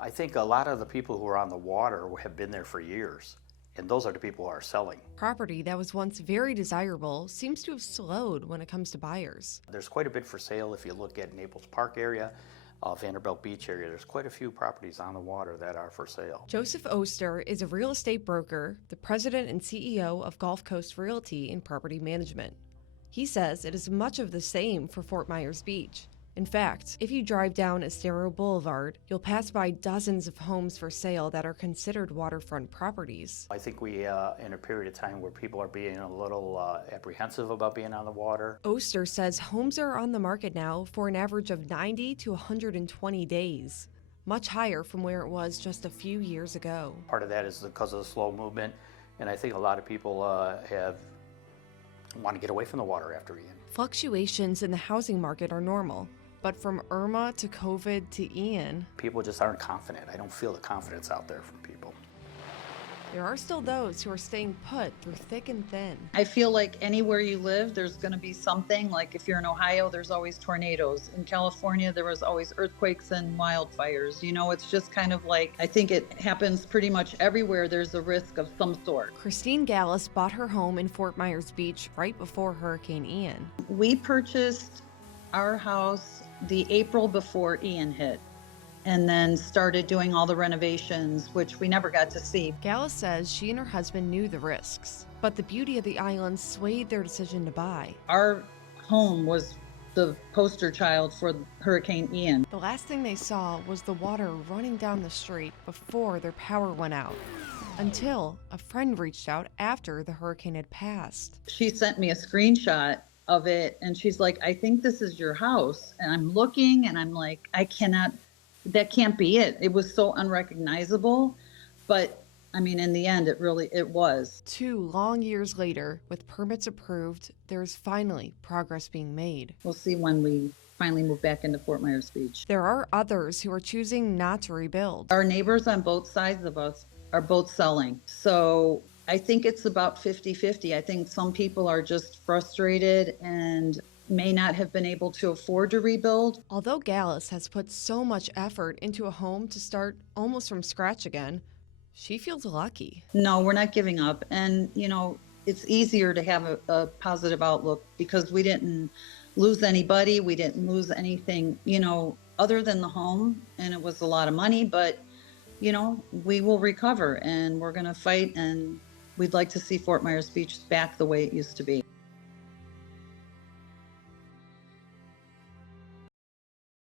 I think a lot of the people who are on the water have been there for years, and those are the people who are selling. Property that was once very desirable seems to have slowed when it comes to buyers. There's quite a bit for sale if you look at Naples Park area, Vanderbilt Beach area. There's quite a few properties on the water that are for sale. Joseph Oster is a real estate broker, the president and CEO of Gulf Coast Realty and Property Management. He says it is much of the same for Fort Myers Beach. In fact, if you drive down Estero Boulevard, you'll pass by dozens of homes for sale that are considered waterfront properties. I think we, in a period of time where people are being a little apprehensive about being on the water. Oster says homes are on the market now for an average of 90 to 120 days, much higher from where it was just a few years ago. Part of that is because of the slow movement, and I think a lot of people want to get away from the water after Ian. Fluctuations in the housing market are normal. But from Irma to COVID to Ian, people just aren't confident. I don't feel the confidence out there from people. There are still those who are staying put through thick and thin. I feel like anywhere you live, there's going to be something. Like if you're in Ohio, there's always tornadoes. In California, there was always earthquakes and wildfires. You know, it's just kind of like, I think it happens pretty much everywhere. There's a risk of some sort. Christine Gallus bought her home in Fort Myers Beach right before Hurricane Ian. We purchased our house the April before Ian hit, and then started doing all the renovations, which we never got to see. Gallus says she and her husband knew the risks, but the beauty of the island swayed their decision to buy. Our home was the poster child for Hurricane Ian. The last thing they saw was the water running down the street before their power went out, until a friend reached out after the hurricane had passed. She sent me a screenshot of it, and she's like, I think this is your house. And I'm looking, and I'm like, that can't be it. It was so unrecognizable. But I mean, in the end, it was. 2 long years later, with permits approved, there's finally progress being made. We'll see when we finally move back into Fort Myers Beach. There are others who are choosing not to rebuild. Our neighbors on both sides of us are both selling. So I think it's about 50-50. I think some people are just frustrated and may not have been able to afford to rebuild. Although Gallus has put so much effort into a home to start almost from scratch again, she feels lucky. No, we're not giving up. And, you know, it's easier to have a positive outlook because we didn't lose anybody. We didn't lose anything, you know, other than the home. And it was a lot of money, but, you know, we will recover and we're going to fight, and we'd like to see Fort Myers Beach back the way it used to be.